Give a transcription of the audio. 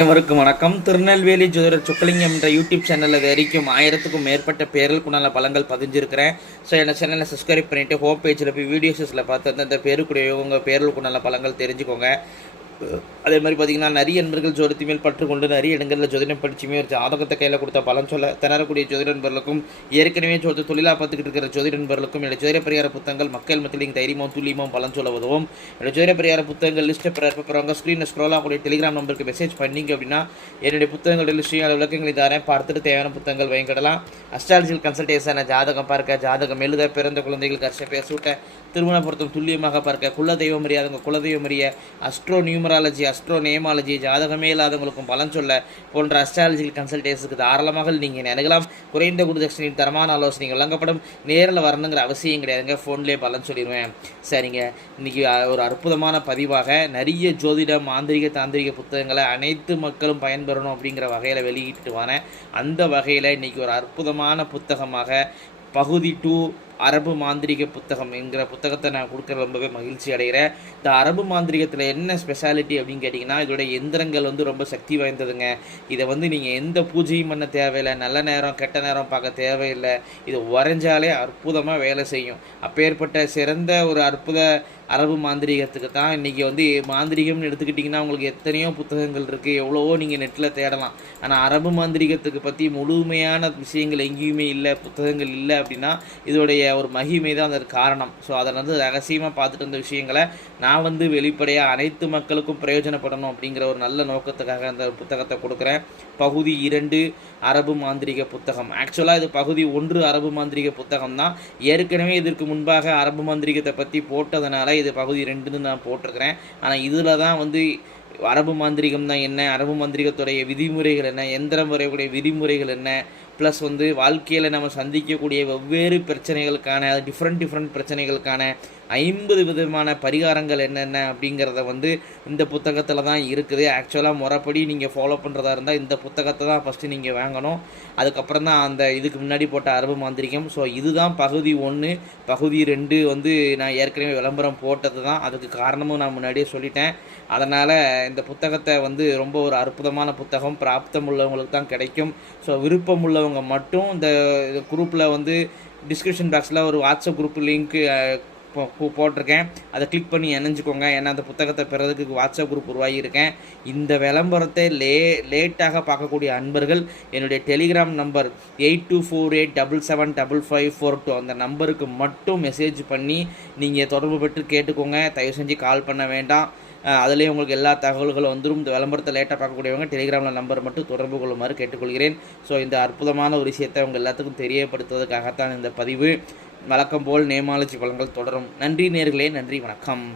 அனைவருக்கும் வணக்கம். திருநெல்வேலி ஜோதிடர் சுக்கலிங்கம் என்ற யூடியூப் சேனலில் வரைக்கும் ஆயிரத்துக்கும் மேற்பட்ட பேரில் குணால பழங்கள் பதிஞ்சிருக்கிறேன். ஸோ என்ன சேனலை சப்ஸ்கிரைப் பண்ணிவிட்டு ஹோம் பேஜில் போய் வீடியோஸில் பார்த்து அந்த பேருக்குடைய உங்கள் பேர்களுக்குண்டான பலங்கள் தெரிஞ்சுக்கோங்க. அதே மாதிரி பார்த்தீங்கன்னா நிறைய நண்பர்கள் ஜோதிடத்து மேல் பற்று கொண்டு நிறைய இடங்களில் ஜோதிடம் படிச்சுமே ஒரு ஜாதகத்தை கையில் கொடுத்த பலன் சொல்ல திணறக்கூடிய ஜோதிட நண்பர்களுக்கும் ஏற்கனவே ஜோதி தொழிலாக பார்த்துக்கிட்டு இருக்கிற ஜோதிட நண்பர்களுக்கும் என்னோட ஜோதிட பரிகார புத்தகங்கள் மக்கள் மத்தியில் தைரியமும் துல்லியமும் பலன் சொல்ல உதவும். என்னோட ஜோதிட பரிகார புத்தகங்கள் லிஸ்ட்டை பிறப்பறவங்க ஸ்க்ரீனில் ஸ்க்ரோல் ஆகக்கூடிய டெலிகிராம் நம்பருக்கு மெசேஜ் பண்ணீங்க அப்படின்னா என்னுடைய புத்தகங்களுடைய லிஸ்ட்டையும் அதில் விளக்கங்களை தரேன். பார்த்துட்டு தேவையான புத்தகங்கள் வாங்கிக்கிடலாம் அஸ்ட்ராலஜியில் கன்சல்டேஷனை ஜாதகம் பார்க்க ஜாதகம் எழுத பிறந்த குழந்தைகள் கஷ்ட பேர் சூட்ட திருமண பொருத்தம் துல்லியமாக பார்க்க குலதெய்வம் அறியாதவங்க குலதெய்வம் அறிய அஸ்ட்ரோ நியூமராலஜி அஸ்ட்ரோ நேமாலஜி ஜாதகமே இல்லாதவங்களுக்கும் பலன் சொல்ல போன்ற அஸ்ட்ராலஜிக்கல் கன்சல்டேஷனுக்கு தாராளமாக நீங்கள் நினைக்கலாம் குறைந்த குருதட்சணையின் தரமான ஆலோசனைகள் வழங்கப்படும். நேரில் வரணுங்கிற அவசியம் கிடையாதுங்க. ஃபோன்லேயே பலன் சொல்லிடுவேன். சரிங்க. இன்றைக்கி ஒரு அற்புதமான பதிவாக நிறைய ஜோதிட மாந்திரிக தாந்திரிக புத்தகங்களை அனைத்து மக்களும் பயன்பெறணும் அப்படிங்கிற வகையில் வெளியிட்டு வரேன். அந்த வகையில் இன்றைக்கி ஒரு அற்புதமான புத்தகமாக பகுதி டூ அரபு மாந்திரிக புத்தகம் என்கிற புத்தகத்தை நான் கொடுக்க ரொம்பவே மகிழ்ச்சி அடைகிறேன். இந்த அரபு மாந்திரிகத்தில் என்ன ஸ்பெஷாலிட்டி அப்படின்னு கேட்டிங்கன்னா இதோட எந்திரங்கள் வந்து ரொம்ப சக்தி வாய்ந்ததுங்க. இதை வந்து நீங்கள் எந்த பூஜையும் பண்ண தேவையில்லை நல்ல நேரம் கெட்ட நேரம் பார்க்க தேவையில்லை. இது வரைஞ்சாலே அற்புதமாக வேலை செய்யும். அப்பேற்பட்ட சிறந்த ஒரு அற்புத அரபு மாந்திரிகத்துக்கு தான் இன்றைக்கி வந்து மாந்திரிகம்னு எடுத்துக்கிட்டிங்கன்னா உங்களுக்கு எத்தனையோ புத்தகங்கள் இருக்குது எவ்வளவோ நீங்கள் நெட்டில் தேடலாம். ஆனால் அரபு மாந்திரிகத்துக்கு பற்றி முழுமையான விஷயங்கள் எங்கேயுமே இல்லை புத்தகங்கள் இல்லை அப்படின்னா இதோடைய ஒரு மகிமை தான் அதற்கு காரணம். ஸோ அதை வந்து ரகசியமாக பார்த்துட்டு வந்த விஷயங்களை நான் வந்து வெளிப்படையாக அனைத்து மக்களுக்கும் பிரயோஜனப்படணும் அப்படிங்கிற ஒரு நல்ல நோக்கத்துக்காக அந்த புத்தகத்தை கொடுக்குறேன். பகுதி இரண்டு அரபு மாந்திரிக புத்தகம். ஆக்சுவலாக இது பகுதி ஒன்று அரபு மாந்திரிக புத்தகம் தான் ஏற்கனவே இதற்கு முன்பாக அரபு மாந்திரிகத்தை பற்றி போட்டதுனால இது பகுதி ரெண்டுன்னு நான் போட்டிருக்கிறேன். ஆனால் இதில் தான் வந்து அரபு மாந்திரிகம் தான் என்ன அரபு மாந்திரிகத்துடைய விதிமுறைகள் என்ன எந்திர முறையுடைய விதிமுறைகள் என்ன ப்ளஸ் வந்து வாழ்க்கையில் நம்ம சந்திக்கக்கூடிய வெவ்வேறு பிரச்சனைகளுக்கான டிஃப்ரெண்ட் டிஃப்ரெண்ட் பிரச்சனைகளுக்கான ஐம்பது விதமான பரிகாரங்கள் என்னென்ன அப்படிங்கிறத வந்து இந்த புத்தகத்தில் தான் இருக்குது. ஆக்சுவலாக முறைப்படி நீங்கள் ஃபாலோ பண்ணுறதா இருந்தால் இந்த புத்தகத்தை தான் ஃபஸ்ட்டு நீங்கள் வாங்கணும். அதுக்கப்புறம் தான் அந்த இதுக்கு முன்னாடி போட்ட அரபு மாந்திரிகம் ஸோ இதுதான் பகுதி ஒன்று பகுதி ரெண்டு வந்து நான் ஏற்கனவே விளம்பரம் போட்டது தான். அதுக்கு காரணமும் நான் முன்னாடியே சொல்லிட்டேன். அதனால் இந்த புத்தகத்தை வந்து ரொம்ப ஒரு அற்புதமான புத்தகம். பிராப்தம் உள்ளவங்களுக்கு தான் கிடைக்கும். ஸோ விருப்பம் உள்ளவங்க மட்டும் இந்த குரூப்பில் வந்து டிஸ்கிரிப்ஷன் பாக்ஸில் ஒரு வாட்ஸ்அப் குரூப் லிங்க்கு போட்டிருக்கேன். அதை கிளிக் பண்ணி இணைஞ்சிக்கோங்க. ஏன்னா அந்த புத்தகத்தை பெறதுக்கு வாட்ஸ்அப் குரூப் உருவாகியிருக்கேன் இந்த விளம்பரத்தை லே லேட்டாக பார்க்கக்கூடிய அன்பர்கள் என்னுடைய Telegram number eight two four eight double seven double five four two அந்த நம்பருக்கு மட்டும் மெசேஜ் பண்ணி நீங்கள் தொடர்பு பெற்று கேட்டுக்கோங்க. தயவு செஞ்சு கால் பண்ண வேண்டாம். அதுலேயே உங்களுக்கு எல்லா தகவல்களும் வந்துடும் இந்த விளம்பரத்தை லேட்டாக பார்க்கக்கூடியவங்க டெலிகிராமில் நம்பர் மட்டும் தொடர்பு கொள்ளுமாறு கேட்டுக்கொள்கிறேன். ஸோ இந்த அற்புதமான ஒரு விஷயத்தை உங்கள் எல்லாத்துக்கும் தெரியப்படுத்துவதற்காகத்தான் இந்த பதிவு. வழக்கம் போல் நேமாலஜி பலன்கள் தொடரும். நன்றி நேர்களே நன்றி வணக்கம்.